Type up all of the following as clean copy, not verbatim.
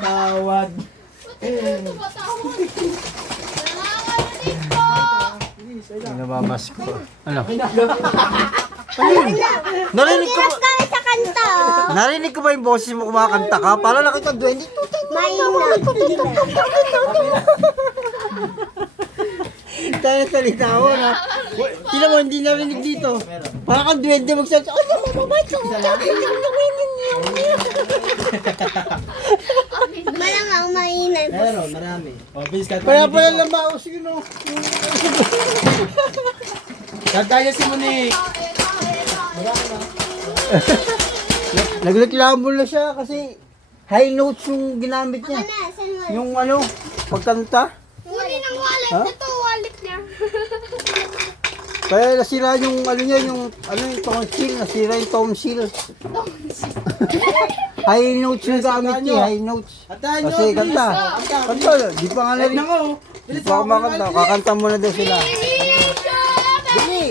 Tawad. Namamas ko. Ano? Narinig ko ba? Kami sa kanta. Narinig ko ba yung boses mo kumakanta ka? Para nakita duwende. Mahina. Tayo salita ako na. Tila mo, hindi narinig dito. Para kang duwende magsalita. Ay, mamamabay ka. Malamang mahina. Meron, marami. O, please, kanta Kaya niyo pala dito. lamaos yun o. Kanta niya si Monique. Nagreklamo na siya kasi high notes yung ginamit niya. Ano, saan mo? Yung ano, pagkanta. Huli ng wallet. Ha? Ito, wallet niya. Kaya nasira yung ano niya, yung ano yung tonsil, nasira yung tonsil. High notes yung gamit niya, high notes. Kantahan niyo, Kasi please. kanta. Kanta. Kanta, di pa nga Ay, narinig. nako. Di Bilis pa ako ako makanta, kakanta muna daw sila. Dili!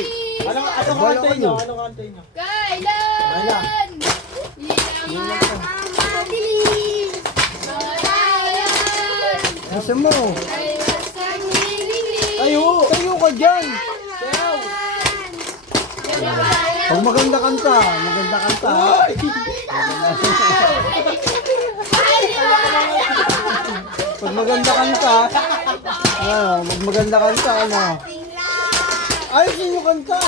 Ano kantay niyo? Ano kantay niyo? Kailan? Gusto mo? Ayo! Tayo ka dyan! Pag maganda kanta, maganda kanta. Pag maganda kanta, pag maganda kanta, ano? Ay, sino kanta?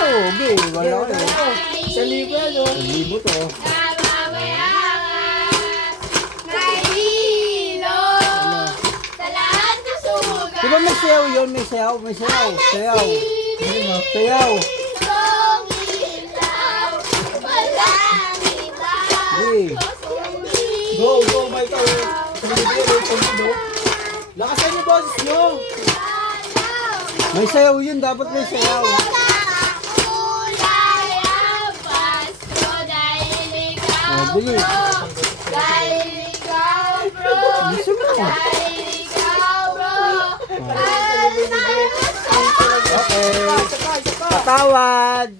Oo, be, wala ko eh. 1,000 yan, oh. 1,000 to. Di ba may sayaw yun? May sayaw, may sayaw. Sayaw. Sayaw. Be. Go, go, Michael. Lakasan niyo boses niyo. May sayaw yun, dapat may sayaw. Oh, dali. Dahil ikaw, bro. Gusto mo? Dahil ikaw, bro. Okay. Patawad.